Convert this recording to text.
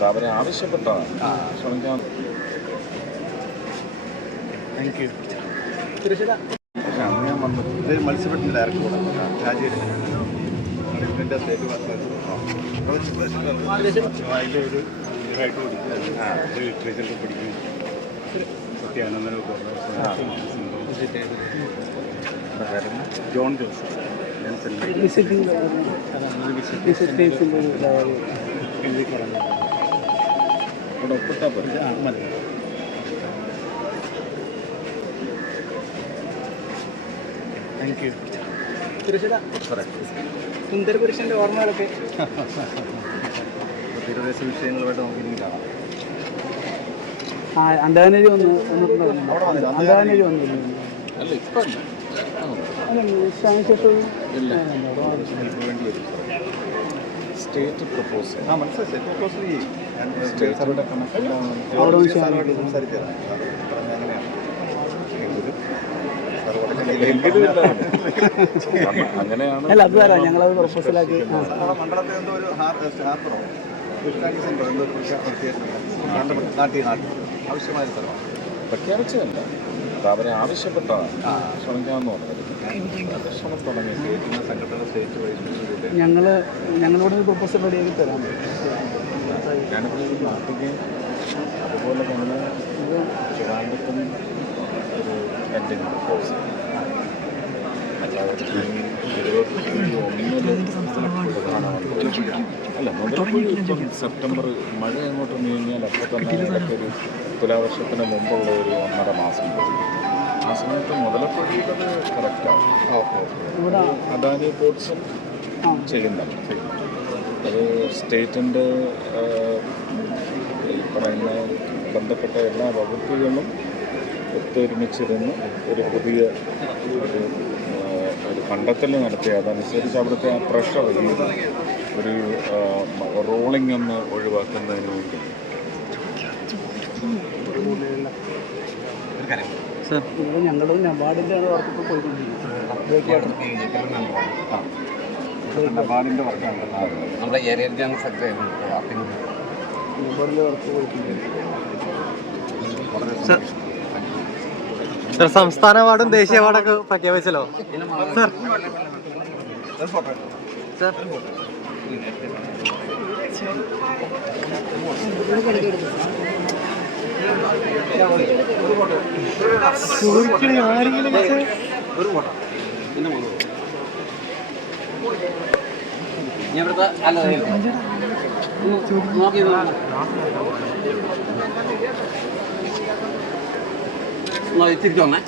അത് അവരെ ആവശ്യപ്പെട്ടതാണ് ശ്രമിക്കാൻ. താങ്ക് യു പക്ഷെ ഞാൻ വന്നത് ഇത് മത്സ്യബന്ധന ഡയറക്ടർ കൂടെ രാജീവ് ഇതിന്റെ സ്റ്റേറ്റ് അതിന്റെ ഒരു ഇതായിട്ട് പഠിക്കും ഇത് ലിറ്ററേച്ചറിൽ പഠിക്കും സത്യാനന്ദനൊക്കെ ജോൺ ജോസഫ്. വിസിറ്റിംഗ് വിസിറ്റേഴ്സിന്റെ എഴുതി പറഞ്ഞു ഇവിടെ ഒപ്പിട്ടാൽ പോരെ. ആ മതി. താങ്ക് യു സുന്ദരപുരുഷന്റെ ഓർമ്മകളൊക്കെ. തീരദേശ വിഷയങ്ങളുമായിട്ട് നമുക്ക് ഇനി കാണാം. ആ അല്ല ഇപ്പം സ്റ്റേറ്റ് പ്രപ്പോസ് ആ മനസ്സിലായി. സ്റ്റേറ്റ് പ്രപ്പോസൽ ചെയ്യും അവിടെ സംസാരിച്ചതാണ് അങ്ങനെയാണ് അല്ല അത് തരാം ഞങ്ങളത് പ്രൊപ്പോസലാക്കി ആ. മണ്ഡലത്തിൽ എന്തോ ഒരു ഹാർബറോ കൃഷ്ണാങ്കി സെന്റർ എന്തോ ഒരു പ്രത്യേക നാട്ടിൽ നാട്ടിൽ ആവശ്യമായ ഒരു സ്ഥലമാണ് പ്രഖ്യാപിച്ചതല്ല. അത് അവരെ ആവശ്യപ്പെട്ടതാണ് ശ്രമിക്കാമെന്ന് പറഞ്ഞത്. അത് ശ്രമം തുടങ്ങി. സംഘടന സ്റ്റേറ്റ് വൈസ് ഞങ്ങൾ ഞങ്ങളോട് പ്രൊപ്പോസൽ റെഡിയാക്കി തരാം ഞാനിപ്പോൾ ഈ നാട്ടിലേക്ക് അതുപോലെ തന്നെ ട്രിവാൻഡ്രത്തും ഒരു എന്റെ കോഴ്സ് അല്ല സെപ്റ്റംബർ മഴ അങ്ങോട്ട് നീങ്ങിയാൽ അപ്പോൾ തന്നെ ഒരു തുലാവർഷത്തിന് മുമ്പുള്ള ഒരു ഒന്നര മാസം ആ സമയത്ത് മുതലപ്പൊഴിയുന്നത് കറക്റ്റാണ് അദാനി പോർട്സും ചെയ്യുന്നുണ്ട്. അത് സ്റ്റേറ്റിന്റെ ഈ പറയുന്ന ബന്ധപ്പെട്ട എല്ലാ വകുപ്പുകളും ഒത്തൊരുമിച്ചിരുന്ന് ഒരു പുതിയ ഒരു ഒരു കണ്ടെത്തൽ നടത്തി. അതനുസരിച്ച് അവിടുത്തെ ആ പ്രഷർ ഈ ഒരു റോളിംഗ് ഒന്ന് ഒഴിവാക്കുന്നതിന് വേണ്ടി. ഞങ്ങളും ഞാൻ നബാർഡിന്റെ ആണ് വർക്കൊക്കെ പോയിക്കൊണ്ടിരിക്കുന്നത് നബാർഡിന്റെ വർക്കാണ് നമ്മുടെ ഏരിയ ജനറൽ സെക്രട്ടറി ആയിരുന്നു നബാർഡിന്റെ വർക്ക് പോയിക്കൊണ്ടിരിക്കുന്നത് വളരെ സന്തോഷം. സർ സംസ്ഥാന അവാർഡും ദേശീയ അവാർഡൊക്കെ പ്രഖ്യാപിച്ചല്ലോ? സർ. സർ. ആരെങ്കിലും ഞാൻ ഇവിടുത്തെ അല്ല നോക്കി തിരിച്ചു വന്നേ.